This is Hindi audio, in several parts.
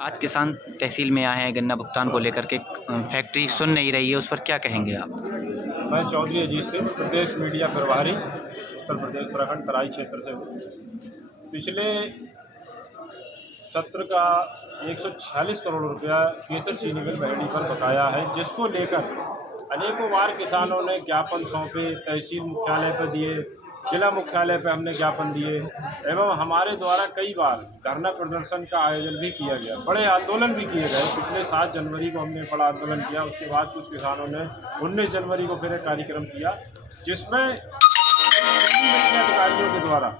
आज किसान तहसील में आए हैं गन्ना भुगतान को लेकर के फैक्ट्री सुन नहीं रही है, उस पर क्या कहेंगे आप? मैं चौधरी अजीत सिंह, प्रदेश मीडिया प्रभारी, उत्तर प्रदेश प्रखंड तराई क्षेत्र से हूँ। पिछले सत्र का 146 करोड़ रुपया केसर चीनी मिल महड़ी पर बकाया है, जिसको लेकर अनेकों बार किसानों ने ज्ञापन सौंपे, तहसील मुख्यालय पर दिए, जिला मुख्यालय पर हमने ज्ञापन दिए एवं हमारे द्वारा कई बार धरना प्रदर्शन का आयोजन भी किया गया, बड़े आंदोलन भी किए गए। पिछले 7 जनवरी को हमने बड़ा आंदोलन किया, उसके बाद कुछ किसानों ने 19 जनवरी को फिर एक कार्यक्रम किया, जिसमें अधिकारियों के द्वारा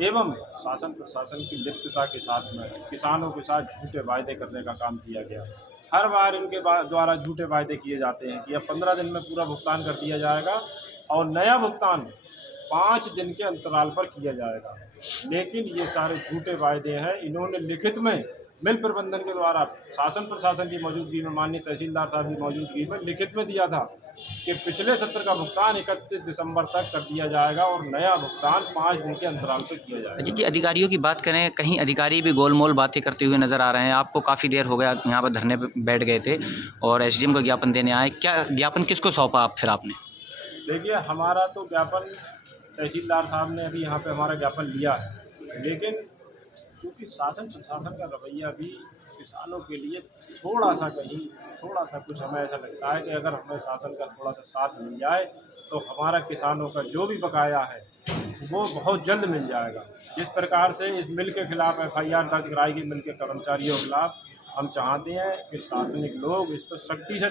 एवं शासन प्रशासन की लिप्तता के साथ में किसानों के साथ झूठे वायदे करने का काम किया गया। हर बार इनके द्वारा झूठे वायदे किए जाते हैं कि अब 15 दिन में पूरा भुगतान कर दिया जाएगा और नया भुगतान 5 दिन के अंतराल पर किया जाएगा, लेकिन ये सारे झूठे वायदे हैं। इन्होंने लिखित में मिल प्रबंधन के द्वारा शासन प्रशासन की मौजूदगी में, माननीय तहसीलदार साहब की मौजूदगी में लिखित में दिया था कि पिछले सत्र का भुगतान 31 दिसंबर तक कर दिया जाएगा और नया भुगतान 5 दिन के अंतराल पर किया जाएगा। जी, अधिकारियों की बात करें, कहीं अधिकारी भी गोलमोल बातें करते हुए नज़र आ रहे हैं। आपको काफ़ी देर हो गया यहाँ पर धरने पर बैठ गए थे और एसडीएम को ज्ञापन देने आए, क्या ज्ञापन किसको सौंपा आप फिर आपने? देखिए, हमारा तो ज्ञापन तहसीलदार साहब ने अभी यहाँ पे हमारा ज्ञापन लिया है, लेकिन चूँकि शासन प्रशासन का रवैया भी किसानों के लिए थोड़ा सा कुछ हमें ऐसा लगता है कि अगर हमें शासन का थोड़ा सा साथ मिल जाए तो हमारा किसानों का जो भी बकाया है वो बहुत जल्द मिल जाएगा। जिस प्रकार से इस मिल के खिलाफ FIR दर्ज कराएगी मिल के कर्मचारियों के खिलाफ, हम चाहते हैं कि शासनिक लोग इस पर सख्ती से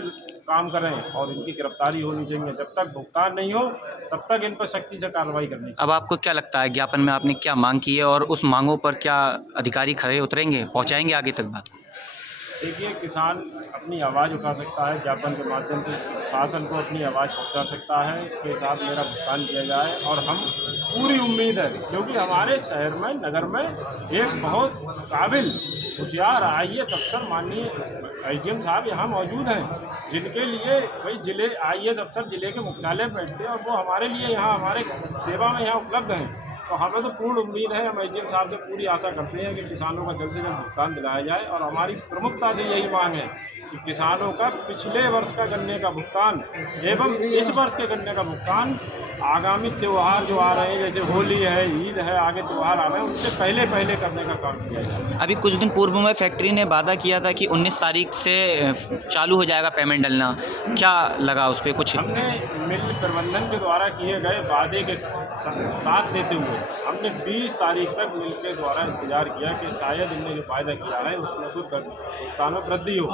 काम करें और इनकी गिरफ्तारी होनी चाहिए। जब तक भुगतान नहीं हो तब तक इन पर सख्ती से कार्रवाई करनी चाहिए। अब आपको क्या लगता है ज्ञापन में आपने क्या मांग की है और उस मांगों पर क्या अधिकारी खड़े उतरेंगे, पहुंचाएंगे आगे तक बात को? देखिए, किसान अपनी आवाज़ उठा सकता है, ज्ञापन के माध्यम से शासन को अपनी आवाज़ पहुंचा सकता है कि साहब मेरा भुगतान किया जाए। और हम पूरी उम्मीद है, क्योंकि हमारे शहर में, नगर में एक बहुत काबिल होशियार IAS अफसर माननीय SDM साहब यहाँ मौजूद हैं, जिनके लिए भाई जिले IAS अफसर जिले के मुख्यालय बैठते हैं और वो हमारे लिए यहाँ हमारे सेवा में यहाँ उपलब्ध हैं। तो हमें तो पूर्ण उम्मीद है, हम SDM साहब से पूरी आशा करते हैं कि किसानों का जल्द से जल्द भुगतान दिलाया जाए। और हमारी प्रमुखता से यही मांग है कि किसानों का पिछले वर्ष का गन्ने का भुगतान एवं इस वर्ष के गन्ने का भुगतान आगामी त्यौहार जो आ रहे हैं, जैसे होली है, ईद है, आगे त्यौहार आ रहे हैं, उनसे पहले करने का काम किया जाए। अभी कुछ दिन पूर्व में फैक्ट्री ने वादा किया था कि 19 तारीख से चालू हो जाएगा पेमेंट डलना, क्या लगा उस पर कुछ? हमने मिल प्रबंधन के द्वारा किए गए वादे के साथ देते हुए हमने 20 तारीख तक मिल के द्वारा इंतजार किया कि शायद इनने जो वायदा किया है उसमें कुछ भुगतान में वृद्धि हो,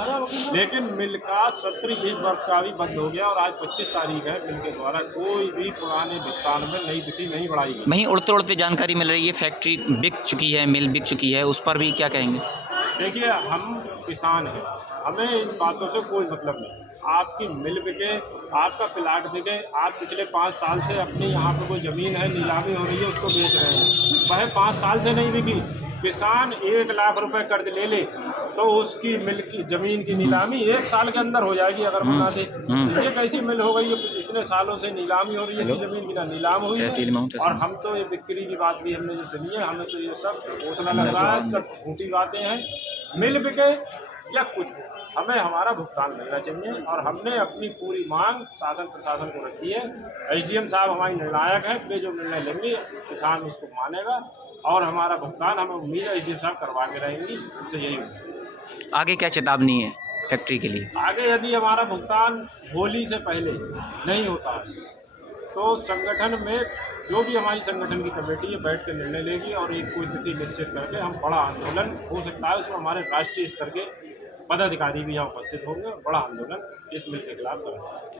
लेकिन मिल का सत्र इस वर्ष का भी बंद हो गया और आज 25 तारीख है। मिल के द्वारा कोई भी पुराने भुगतान में नई तिथि नहीं बढ़ाई गई। वहीं उड़ते उड़ते जानकारी मिल रही है फैक्ट्री बिक चुकी है, मिल बिक चुकी है, उस पर भी क्या कहेंगे? देखिए, हम किसान हैं, हमें इन बातों से कोई मतलब नहीं। आपकी मिल बिके, आपका प्लाट बिके, आप पिछले 5 साल से अपनी यहाँ पर कोई ज़मीन है नीलामी हो रही है उसको बेच रहे हैं, वह 5 साल से नहीं बिकी। किसान 1 लाख रुपए कर्ज ले तो उसकी मिल की ज़मीन की नीलामी 1 साल के अंदर हो जाएगी अगर बना दे। ये कैसी मिल हो गई है, इतने सालों से नीलामी हो रही है, ज़मीन की ना नीलाम हुई है। और हम तो ये बिक्री की बात भी हमने जो सुनी है, हमें तो ये सब घोषणा लग रहा है, सब झूठी बातें हैं। मिल बिके या कुछ हो, हमें हमारा भुगतान मिलना चाहिए और हमने अपनी पूरी मांग शासन प्रशासन को रखी है। SDM साहब हमारी निर्णायक है, वे जो निर्णय लेंगे किसान उसको मानेगा और हमारा भुगतान हमें उम्मीद है SDM साहब करवा के रहेंगी, उनसे यही उम्मीद। आगे क्या चेतावनी है फैक्ट्री के लिए? आगे यदि हमारा भुगतान होली से पहले नहीं होता है तो संगठन में जो भी हमारी संगठन की कमेटी है बैठ कर निर्णय लेगी और एक कोई तिथि निश्चित करके हम बड़ा आंदोलन हो सकता है, उसमें हमारे राष्ट्रीय स्तर के पदाधिकारी भी यहाँ उपस्थित होंगे और बड़ा आंदोलन इस मिल के खिलाफ करेंगे।